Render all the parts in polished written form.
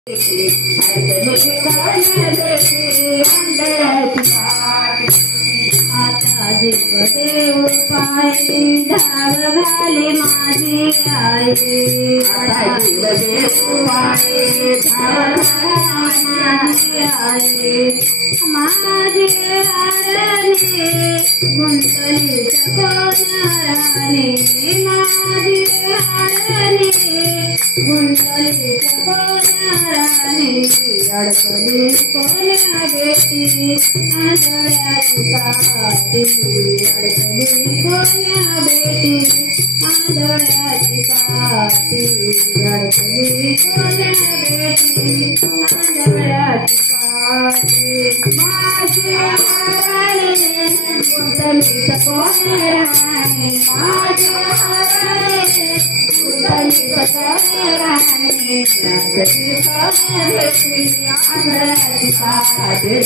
आता देव पायी धाव घाले माझी आई माझी आरणे गुंतली कोणाराने माझी आरणे गुंतली कोणाराने अडकली कोण्या बेटी आंधळ्याची काठी अडकली कोण्या बेटी आंधळ्याची काठी अडकली कोण्या बेटी आंधळ्याची काठी माझी आरणे गुंतली कोणाराने माझी आरणे गुंतली कोणाराने अडकली कोण्या बेटी आंधळ्याची काठी अडकली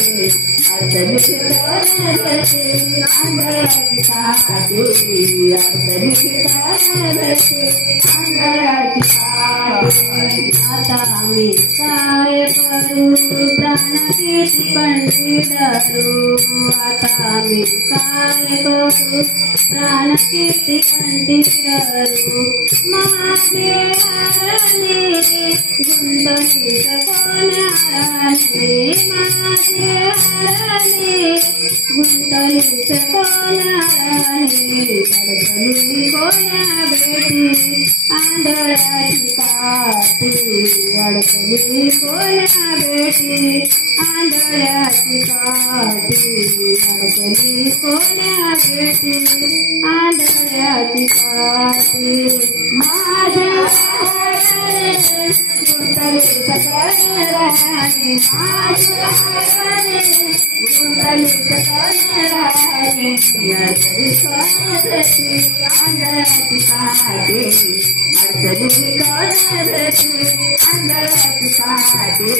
कोण्या बेटी आंधळ्याची काठी अडकली कोण्या बेटी आंधळ्याची काठी आता मी काय करू प्राण किती पंढरी धरू आता मी काय करू प्राण किती पंढरी धरू माझे आरणे गुंतली कोणाराने माझे आरणे गुंतली कोणाराने अडकली कोण्या बेटी आंधळ्याची काठी अडकली कोण्या बेटी आंधळ्याची काठी अडकली कोण्या बेटी आंधळ्याची काठी माझ्या आरणे गुंतली कोणाराने माझ्या आरणे गुंतली कोणाराने अडकली कोण्या बेटी आंधळ्याची काठी अडकली कोण्या बेटी आंधळ्याची काठी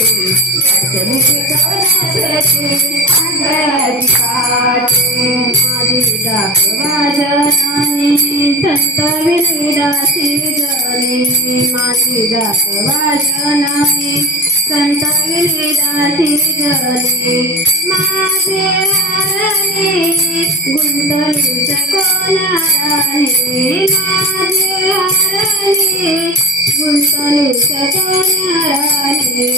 अडकली कोण्या बेटी आंधळ्याची काठी माझी दाखवाजनाने संत विरविदासी गणी माझी दाखवाजनाने संत विरविदासी गणी माझे आरणे गुंतली कोणाराने माझे आरणे गुंतली कोणाराने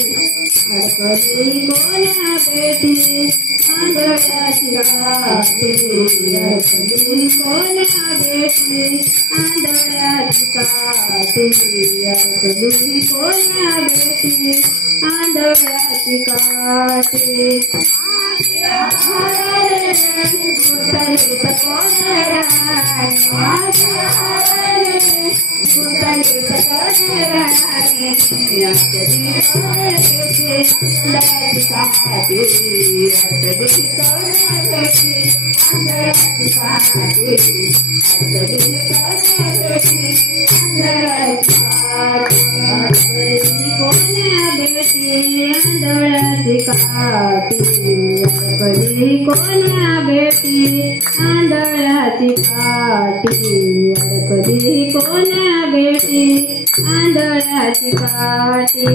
अडकली कोण्या बेटी आंधळ्याची काठी अडकली कोण्या बेटी आंधळ्याची काठी अडकली कोण्या बेटी आंधळ्याची काठी गुंतली कोणाराने माझे आरणे गुंतली कोणाराने अडकली कोण्या बेटी आंधळ्याची काठी अडकली कोण्या बेटी आंधळ्याची काठी अडकली कोण्या बेटी आंधळ्याची काठी अडकली कोण्या बेटी आंधळ्याची काठी अडकली कोण्या बेटी आंधळ्याची काठी अडकली कोण्या बेटी आंधळ्याची काठी